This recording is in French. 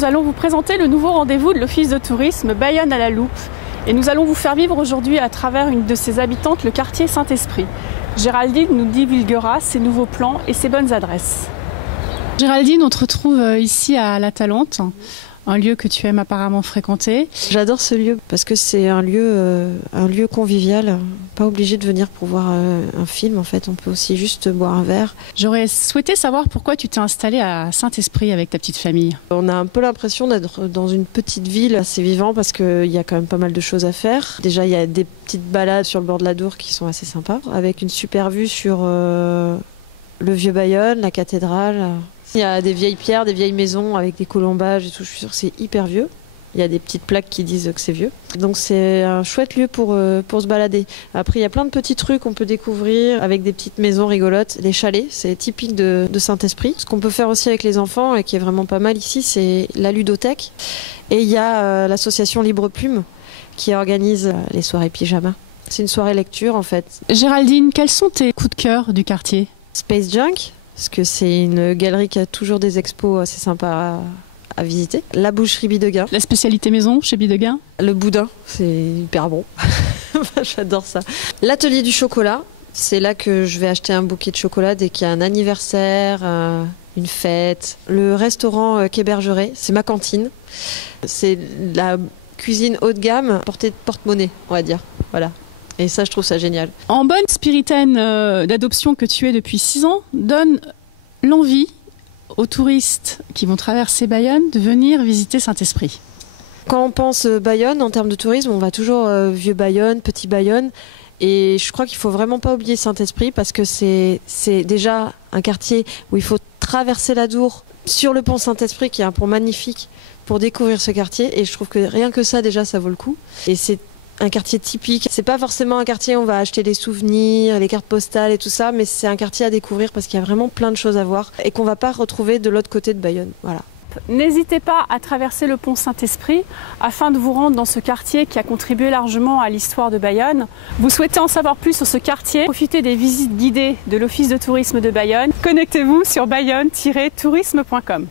nous allons vous présenter le nouveau rendez-vous de l'Office de tourisme Bayonne à la loupe. Et nous allons vous faire vivre aujourd'hui à travers une de ses habitantes, le quartier Saint-Esprit. Géraldine nous divulguera ses nouveaux plans et ses bonnes adresses. Géraldine, on te retrouve ici à La Talente, un lieu que tu aimes apparemment fréquenter. J'adore ce lieu parce que c'est un lieu convivial, pas obligé de venir pour voir un film en fait, on peut aussi juste boire un verre. J'aurais souhaité savoir pourquoi tu t'es installée à Saint-Esprit avec ta petite famille. On a un peu l'impression d'être dans une petite ville assez vivant parce qu'il y a quand même pas mal de choses à faire. Déjà il y a des petites balades sur le bord de la Dour qui sont assez sympas, avec une super vue sur le vieux Bayonne, la cathédrale. Il y a des vieilles pierres, des vieilles maisons avec des colombages et tout. Je suis sûre que c'est hyper vieux. Il y a des petites plaques qui disent que c'est vieux. Donc c'est un chouette lieu pour se balader. Après, il y a plein de petits trucs qu'on peut découvrir avec des petites maisons rigolotes. Les chalets, c'est typique de Saint-Esprit. Ce qu'on peut faire aussi avec les enfants et qui est vraiment pas mal ici, c'est la ludothèque. Et il y a l'association Libre Plume qui organise les soirées pyjama. C'est une soirée lecture en fait. Géraldine, quels sont tes coups de cœur du quartier? Space Junk, parce que c'est une galerie qui a toujours des expos assez sympas à visiter. La boucherie Bidegain. La spécialité maison chez Bidegain? Le boudin, c'est hyper bon. J'adore ça. L'atelier du chocolat, c'est là que je vais acheter un bouquet de chocolat dès qu'il y a un anniversaire, une fête. Le restaurant Quai Bergeret, c'est ma cantine. C'est la cuisine haut de gamme, portée de porte-monnaie, on va dire. Voilà. Et ça, je trouve ça génial. En bonne spiritaine d'adoption que tu es depuis 6 ans, donne l'envie aux touristes qui vont traverser Bayonne de venir visiter Saint-Esprit. Quand on pense Bayonne, en termes de tourisme, on va toujours vieux Bayonne, petit Bayonne. Et je crois qu'il ne faut vraiment pas oublier Saint-Esprit parce que c'est déjà un quartier où il faut traverser la Dour sur le pont Saint-Esprit, qui est un pont magnifique, pour découvrir ce quartier. Et je trouve que rien que ça, déjà, ça vaut le coup. Et c'est un quartier typique. C'est pas forcément un quartier où on va acheter des souvenirs, les cartes postales et tout ça, mais c'est un quartier à découvrir parce qu'il y a vraiment plein de choses à voir et qu'on va pas retrouver de l'autre côté de Bayonne. Voilà. N'hésitez pas à traverser le pont Saint-Esprit afin de vous rendre dans ce quartier qui a contribué largement à l'histoire de Bayonne. Vous souhaitez en savoir plus sur ce quartier? Profitez des visites guidées de l'Office de tourisme de Bayonne. Connectez-vous sur bayonne-tourisme.com.